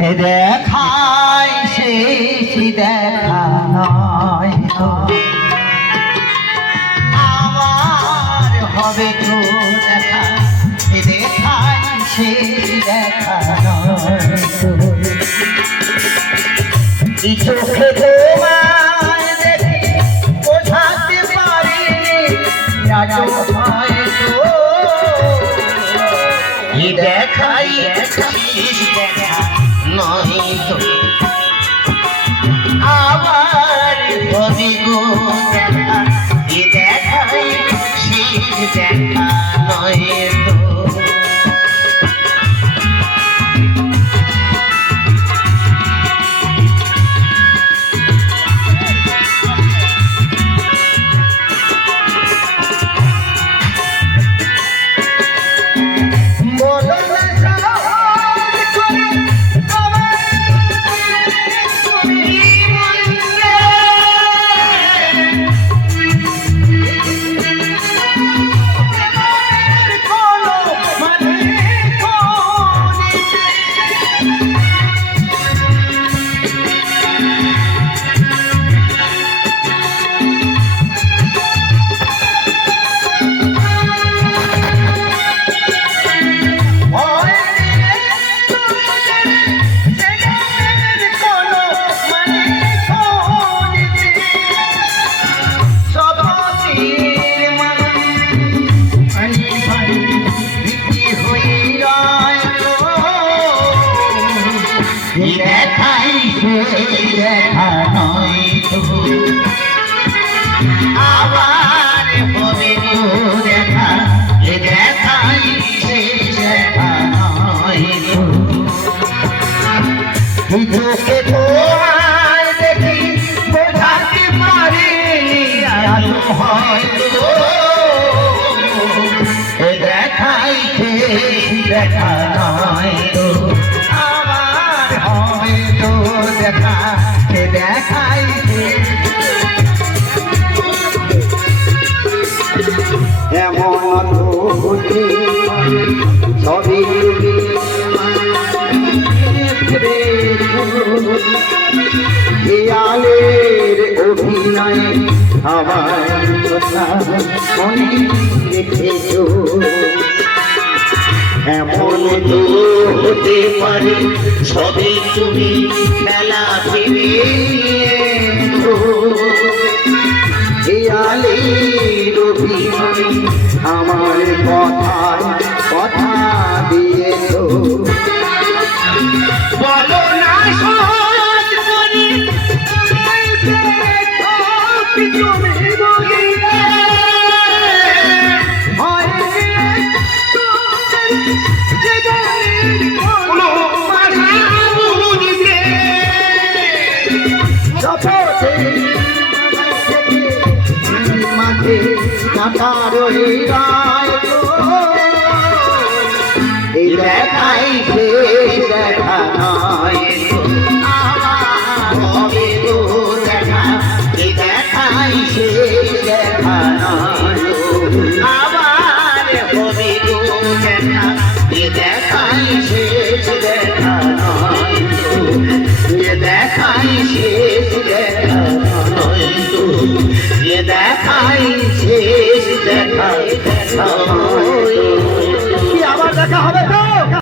দেখাই শেষ দেখা নয় আমার হবে তো দেখা দেখাই শেষ দেখা নয় চোখে তোমায় দেখে বোঝাতে পারিনি দেখাই শেষ দেখা নয় তো আবার হবে গো দেখা দেখাই শেষ দেখা নয় তো দেখাই দেখা নয় তো আবার হবে গো দেখা দেখাই শেষ দেখা নয় তো চোখে তোমায় দেখি বোঝাতে পারিনি হয়তো দেখাই শেষ দেখা নয় তো হবে তো দেখা দেখাই এমন সবই দেয়ালের অভিনয় আমার কথা মনে রেখেছ এমন তো হতে পারে সবই তুমি খেলা ফিরে দেয়ালের অভিনয় আমার কথা দিয়েছ বলো না সহজ করে দেখাই দেখা নয় হবে তো দেখা দেখাই শেষ দেখা নয় আবার হবে তো দেখা দেখাই শেষ দেখা নয় দেখাই শেষ দেখা নয় দেখাই